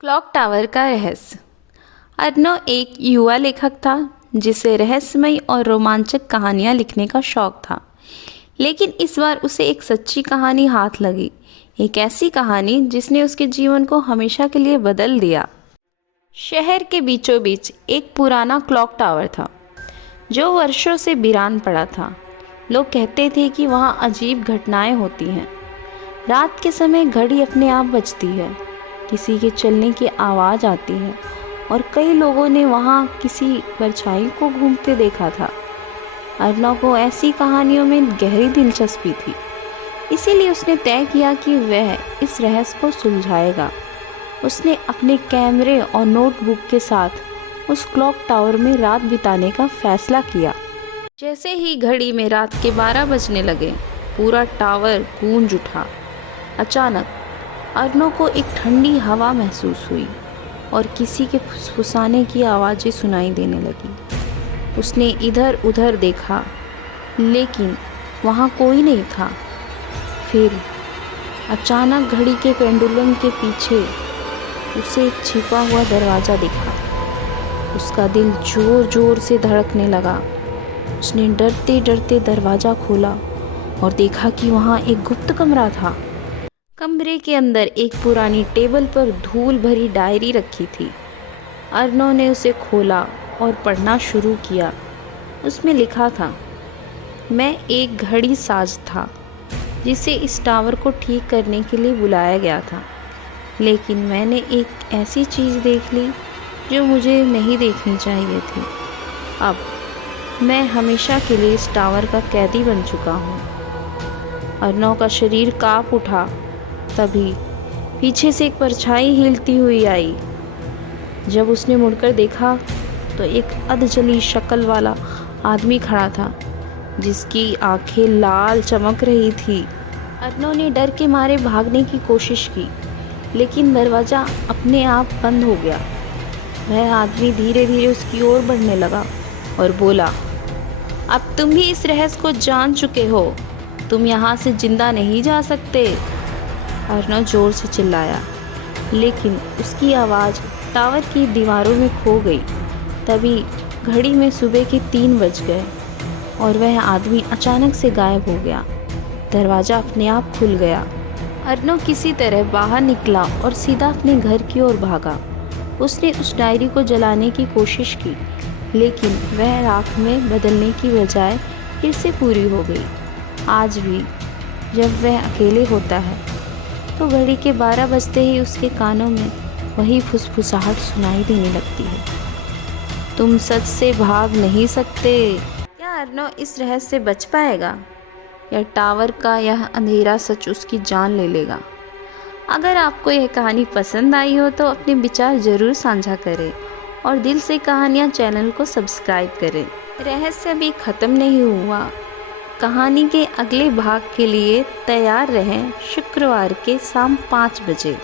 Clock tower का रहस्य। अर्नव एक युवा लेखक था जिसे रहस्यमयी और रोमांचक कहानियां लिखने का शौक था। लेकिन इस बार उसे एक सच्ची कहानी हाथ लगी, एक ऐसी कहानी जिसने उसके जीवन को हमेशा के लिए बदल दिया। शहर के बीचों बीच एक पुराना क्लॉक टावर था जो वर्षों से वीरान पड़ा था। लोग कहते थे कि वहाँ अजीब घटनाएं होती हैं। रात के समय घड़ी अपने आप बजती है, किसी के चलने की आवाज़ आती है और कई लोगों ने वहाँ किसी परछाई को घूमते देखा था। अर्नव को ऐसी कहानियों में गहरी दिलचस्पी थी, इसीलिए उसने तय किया कि वह इस रहस्य को सुलझाएगा। उसने अपने कैमरे और नोटबुक के साथ उस क्लॉक टावर में रात बिताने का फैसला किया। जैसे ही घड़ी में रात के 12 बजने लगे, पूरा टावर गूंज उठा। अचानक अर्नव को एक ठंडी हवा महसूस हुई और किसी के फुसफुसाने की आवाज़ें सुनाई देने लगी। उसने इधर उधर देखा, लेकिन वहाँ कोई नहीं था। फिर अचानक घड़ी के पेंडुलम के पीछे उसे एक छिपा हुआ दरवाज़ा दिखा। उसका दिल जोर जोर से धड़कने लगा। उसने डरते डरते दरवाज़ा खोला और देखा कि वहाँ एक गुप्त कमरा था। कमरे के अंदर एक पुरानी टेबल पर धूल भरी डायरी रखी थी। अर्नव ने उसे खोला और पढ़ना शुरू किया। उसमें लिखा था, मैं एक घड़ी साज था जिसे इस टावर को ठीक करने के लिए बुलाया गया था, लेकिन मैंने एक ऐसी चीज़ देख ली जो मुझे नहीं देखनी चाहिए थी। अब मैं हमेशा के लिए इस टावर का कैदी बन चुका हूँ। अर्नव का शरीर काँप उठा। तभी पीछे से एक परछाई हिलती हुई आई। जब उसने मुड़कर देखा तो एक अधजली शक्ल वाला आदमी खड़ा था जिसकी आंखें लाल चमक रही थी। अर्नव ने डर के मारे भागने की कोशिश की, लेकिन दरवाज़ा अपने आप बंद हो गया। वह आदमी धीरे धीरे उसकी ओर बढ़ने लगा और बोला, अब तुम भी इस रहस्य को जान चुके हो, तुम यहाँ से जिंदा नहीं जा सकते। अर्नव जोर से चिल्लाया, लेकिन उसकी आवाज़ टावर की दीवारों में खो गई। तभी घड़ी में सुबह के 3 बज गए और वह आदमी अचानक से गायब हो गया। दरवाज़ा अपने आप खुल गया। अर्नव किसी तरह बाहर निकला और सीधा अपने घर की ओर भागा। उसने उस डायरी को जलाने की कोशिश की, लेकिन वह राख में बदलने की बजाय फिर से पूरी हो गई। आज भी जब वह अकेले होता है तो घड़ी के 12 बजते ही उसके कानों में वही फुसफुसाहट सुनाई देने लगती है, तुम सच से भाग नहीं सकते। क्या अर्नव इस रहस्य से बच पाएगा या टावर का यह अंधेरा सच उसकी जान ले लेगा? अगर आपको यह कहानी पसंद आई हो तो अपने विचार ज़रूर साझा करें और दिल से कहानियाँ चैनल को सब्सक्राइब करें। रहस्य अभी ख़त्म नहीं हुआ। कहानी के अगले भाग के लिए तैयार रहें शुक्रवार के शाम 5 बजे।